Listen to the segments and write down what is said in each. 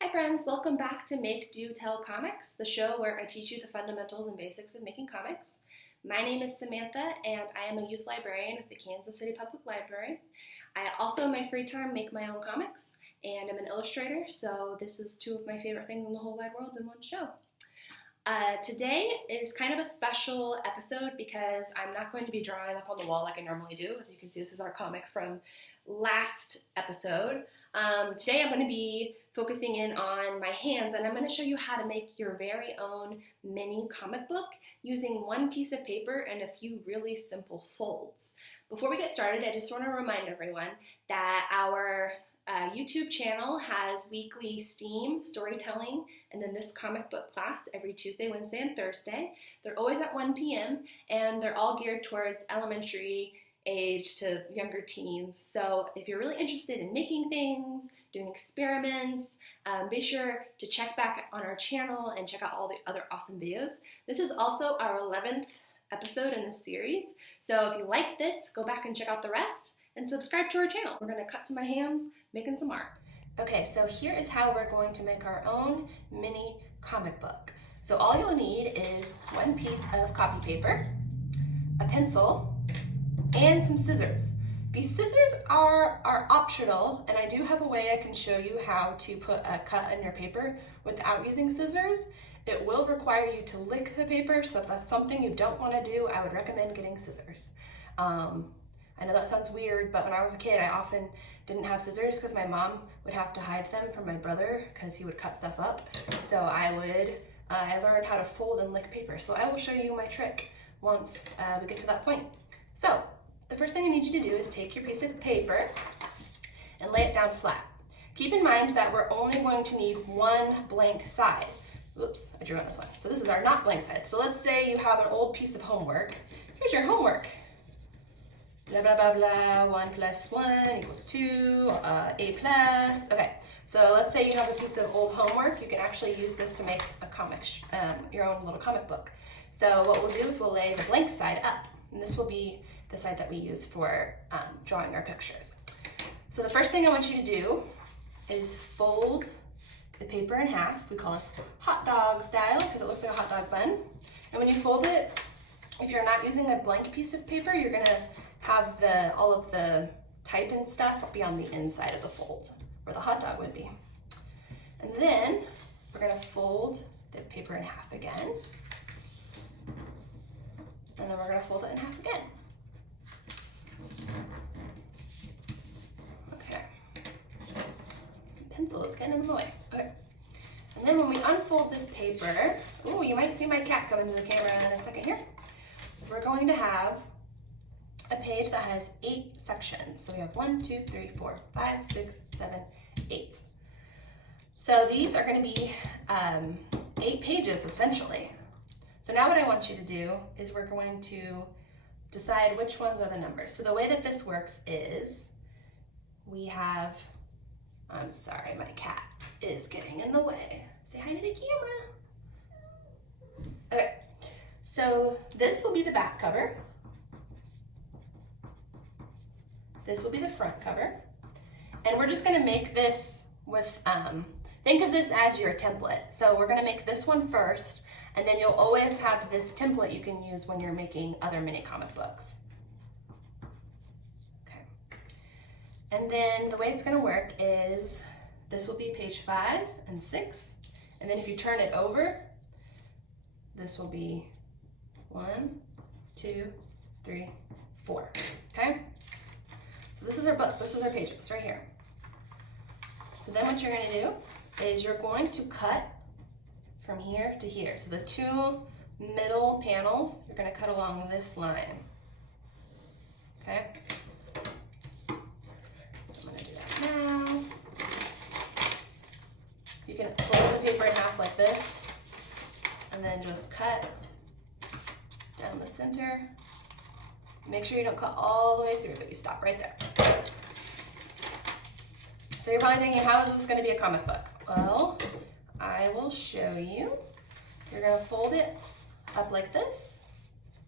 Hi friends, welcome back to Make, Do, Tell Comics, the show where I teach you the fundamentals and basics of making comics. My name is Samantha and I am a youth librarian with the Kansas City Public Library. I also in my free time make my own comics and I'm an illustrator, so this is two of my favorite things in the whole wide world in one show. Today is kind of a special episode because I'm not going to be drawing up on the wall like I normally do. As you can see, this is our comic from last episode. Today I'm going to be focusing in on my hands, and I'm going to show you how to make your very own mini comic book using one piece of paper and a few really simple folds. Before we get started, I just want to remind everyone that our YouTube channel has weekly STEAM, storytelling, and then this comic book class every Tuesday, Wednesday, and Thursday. They're always at 1 p.m. and they're all geared towards elementary age to younger teens. So if you're really interested in making things, doing experiments, be sure to check back on our channel and check out all the other awesome videos. This is also our 11th episode in this series. So if you like this, go back and check out the rest and subscribe to our channel. We're going to cut to my hands making some art. Okay, so here is how we're going to make our own mini comic book. So all you'll need is one piece of copy paper, a pencil, and some scissors. These scissors are optional, and I do have a way I can show you how to put a cut in your paper without using scissors. It will require you to lick the paper, so if that's something you don't want to do, I would recommend getting scissors. I know that sounds weird, but when I was a kid, I often didn't have scissors because my mom would have to hide them from my brother because he would cut stuff up. So I learned how to fold and lick paper. So I will show you my trick once we get to that point. So the first thing I need you to do is take your piece of paper and lay it down flat. Keep in mind that we're only going to need one blank side. Oops, I drew on this one. So this is our not blank side. So let's say you have an old piece of homework. Here's your homework. Blah, blah, blah, blah, 1 plus 1 equals 2, A plus. Okay, so let's say you have a piece of old homework. You can actually use this to make a comic, your own little comic book. So what we'll do is we'll lay the blank side up, and this will be the side that we use for drawing our pictures. So the first thing I want you to do is fold the paper in half. We call this hot dog style because it looks like a hot dog bun. And when you fold it, if you're not using a blank piece of paper, you're gonna have all of the type and stuff be on the inside of the fold where the hot dog would be. And then we're gonna fold the paper in half again. And then we're gonna fold it in half again. Okay. Pencil is getting in the way. Okay. And then when we unfold this paper, ooh, you might see my cat come into the camera in a second here. We're going to have a page that has 8 sections. So we have 1, 2, 3, 4, 5, 6, 7, 8. So these are going to be 8 pages essentially. So now what I want you to do is we're going to decide which ones are the numbers. So the way that this works is we have, I'm sorry, my cat is getting in the way. Say hi to the camera. Okay, so this will be the back cover. This will be the front cover. And we're just gonna make this with, think of this as your template. So we're gonna make this one first, and then you'll always have this template you can use when you're making other mini comic books. Okay. And then the way it's gonna work is this will be page 5 and 6. And then if you turn it over, this will be 1, 2, 3, 4, okay? So this is our book, this is our pages right here. So then what you're gonna do is you're going to cut from here to here. So the 2 middle panels, you're gonna cut along this line, okay? So I'm gonna do that now. You can fold the paper in half like this, and then just cut down the center. Make sure you don't cut all the way through, but you stop right there. So you're probably thinking, how is this gonna be a comic book? Well, I will show you. You're gonna fold it up like this.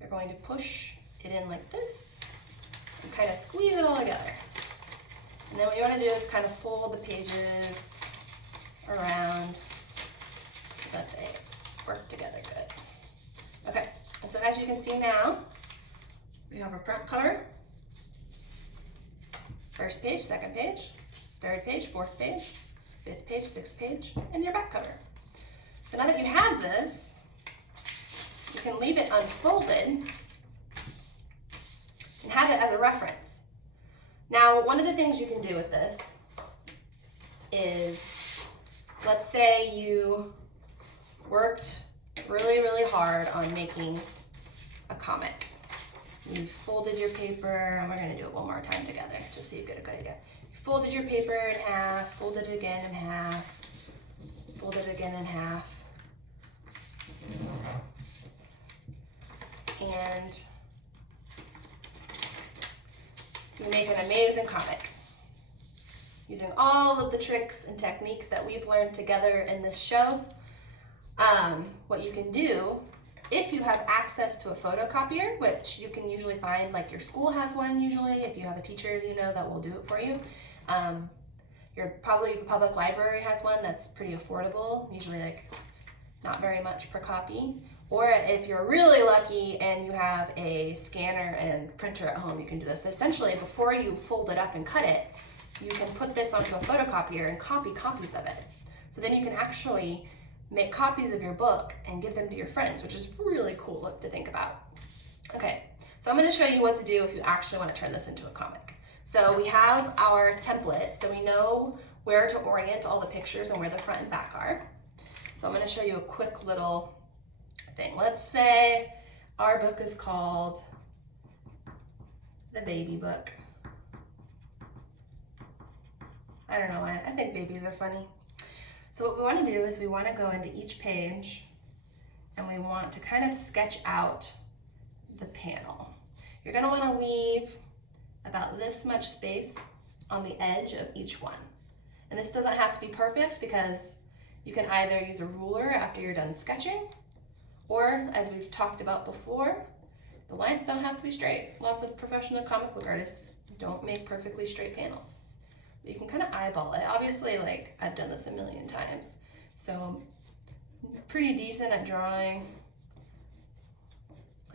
You're going to push it in like this and kind of squeeze it all together. And then what you wanna do is kind of fold the pages around see now, we have our front cover, first page, second page, third page, fourth page, fifth page, sixth page, and your back cover. So now that you have this, you can leave it unfolded and have it as a reference. Now, one of the things you can do with this is, let's say you worked really, really hard on making a comic. You folded your paper, and we're gonna do it one more time together, just so you get a good idea. You folded your paper in half, folded it again in half, folded it again in half. And you make an amazing comic using all of the tricks and techniques that we've learned together in this show. What you can do, if you have access to a photocopier, which you can usually find, like your school has one usually, if you have a teacher you know that will do it for you. Your public library has one that's pretty affordable, usually like not very much per copy. Or if you're really lucky and you have a scanner and printer at home, you can do this. But essentially, before you fold it up and cut it, you can put this onto a photocopier and copy copies of it. So then you can actually make copies of your book and give them to your friends, which is really cool to think about. Okay, so I'm gonna show you what to do if you actually wanna turn this into a comic. So we have our template, so we know where to orient all the pictures and where the front and back are. So I'm gonna show you a quick little thing. Let's say our book is called The Baby Book. I don't know why, I think babies are funny. So what we want to do is we want to go into each page and we want to kind of sketch out the panel. You're going to want to leave about this much space on the edge of each one. And this doesn't have to be perfect because you can either use a ruler after you're done sketching, or as we've talked about before, the lines don't have to be straight. Lots of professional comic book artists don't make perfectly straight panels. You can kind of eyeball it. Obviously, like, I've done this a million times, so I'm pretty decent at drawing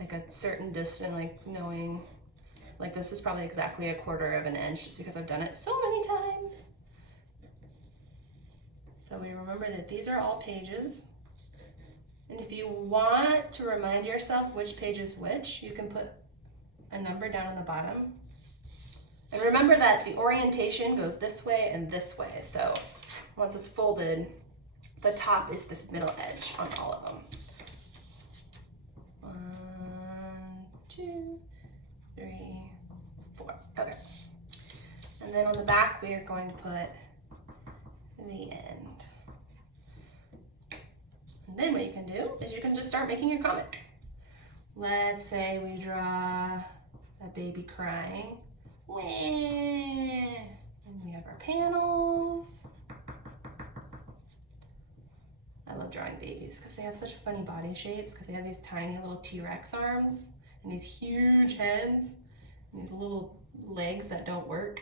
like a certain distance, like knowing, like this is probably exactly 1/4 of an inch just because I've done it so many times. So we remember that these are all pages. And if you want to remind yourself which page is which, you can put a number down on the bottom. And remember that the orientation goes this way and this way. So once it's folded, the top is this middle edge on all of them. 1, 2, 3, 4. Okay. And then on the back, we are going to put the end. And then what you can do is you can just start making your comic. Let's say we draw a baby crying. And we have our panels. I love drawing babies because they have such funny body shapes, because they have these tiny little T-Rex arms and these huge heads and these little legs that don't work.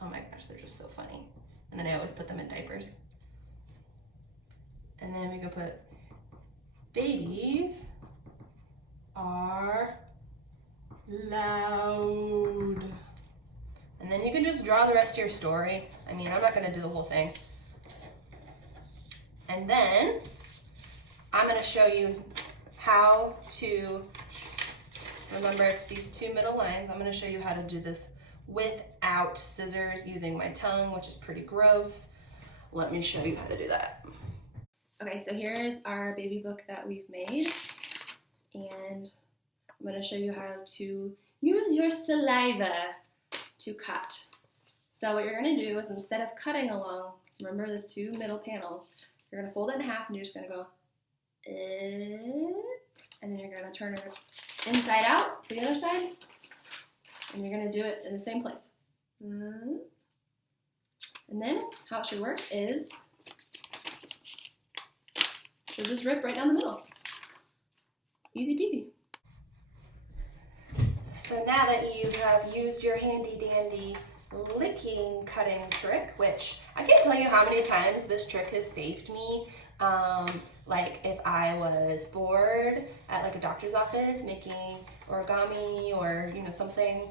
Oh my gosh, they're just so funny. And then I always put them in diapers. And then we can put babies are loud. And then you can just draw the rest of your story. I mean, I'm not gonna do the whole thing. And then I'm gonna show you how to, remember it's these 2 middle lines. I'm gonna show you how to do this without scissors using my tongue, which is pretty gross. Let me show you how to do that. Okay, so here is our baby book that we've made. And I'm gonna show you how to use your saliva to cut. So what you're going to do is, instead of cutting along, remember the 2 middle panels, you're going to fold it in half and you're just going to go and then you're going to turn it inside out to the other side, and you're going to do it in the same place. And then how it should work is you'll just rip right down the middle. Easy peasy. So now that you have used your handy dandy licking cutting trick, which I can't tell you how many times this trick has saved me. Like if I was bored at like a doctor's office making origami or something,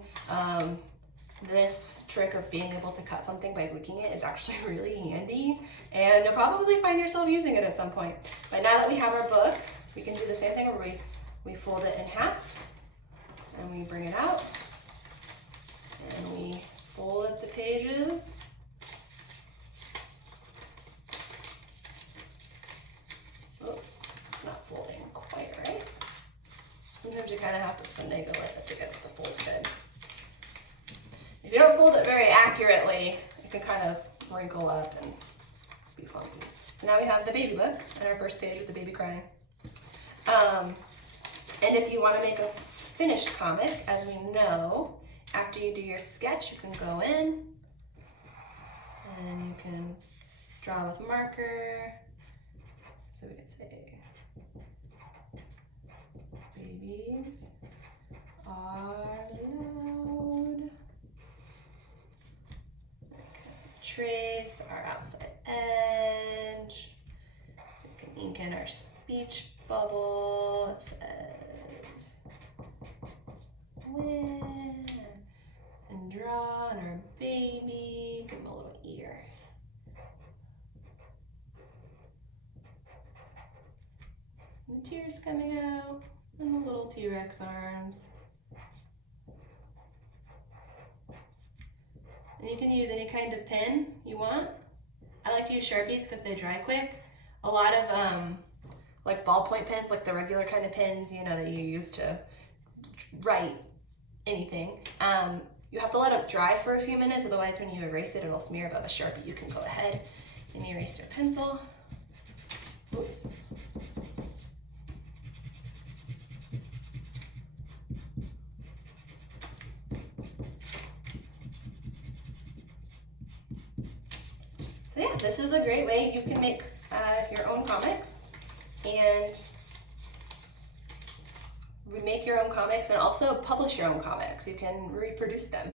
this trick of being able to cut something by licking it is actually really handy, and you'll probably find yourself using it at some point. But now that we have our book, we can do the same thing where we fold it in half and we bring it out and we fold up the pages. Oh, it's not folding quite right. Sometimes you kind of have to finagle it to get it to fold good. If you don't fold it very accurately, it can kind of wrinkle up and be funky. So now we have the baby book and our first page with the baby crying. And if you want to make a finished comic, as we know, after you do your sketch, you can go in and you can draw with marker. So we can say, babies are loud. Trace our outside edge. We can ink in our speech bubble. It says win, and draw on our baby. Give him a little ear. And the tears coming out, and the little T-Rex arms. And you can use any kind of pen you want. I like to use Sharpies because they dry quick. A lot of like ballpoint pens, like the regular kind of pens, that you use to write anything. You have to let it dry for a few minutes, otherwise when you erase it, it'll smear. But with Sharpie, you can go ahead and erase your pencil. Oops. So yeah, this is a great way you can make your own comics and remake your own comics and also publish your own comics. You can reproduce them.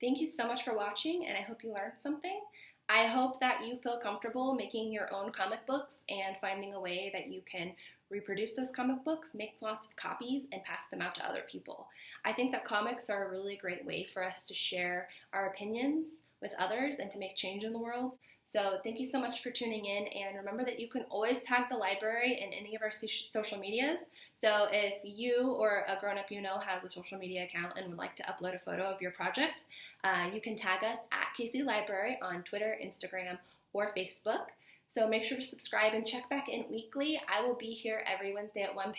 Thank you so much for watching, and I hope you learned something. I hope that you feel comfortable making your own comic books and finding a way that you can reproduce those comic books, make lots of copies, and pass them out to other people. I think that comics are a really great way for us to share our opinions with others and to make change in the world. So thank you so much for tuning in, and remember that you can always tag the library in any of our social medias. So if you or a grown-up has a social media account and would like to upload a photo of your project, you can tag us at KC Library on Twitter, Instagram, or Facebook. So make sure to subscribe and check back in weekly. I will be here every Wednesday at 1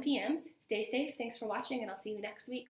p.m. Stay safe, thanks for watching, and I'll see you next week.